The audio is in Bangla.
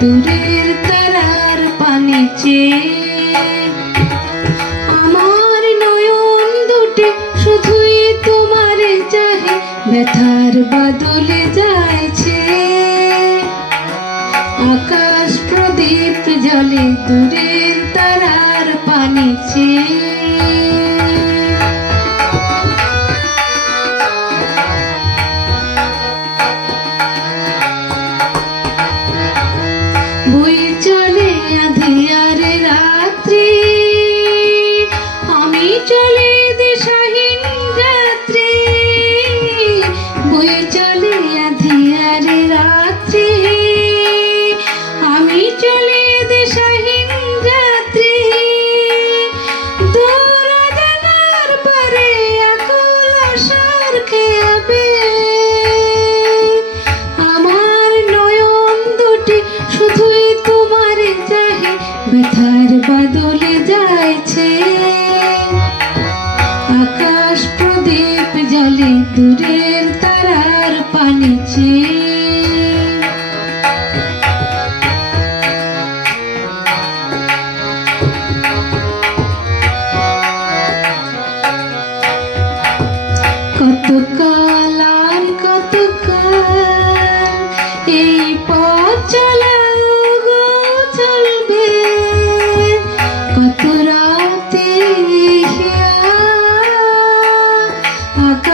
দূরের তারার পানি চেয়ে। আমার নয়ন দুটি শুধুই তোমার চাহে, ব্যথার বাদলে যাইছে। আকাশ প্রদীপ জলে দূরের তারার পানি চেয়ে। দূরের তারার পানি কত কাল আর কত কাল এই পথ চলা রাতে আকাশ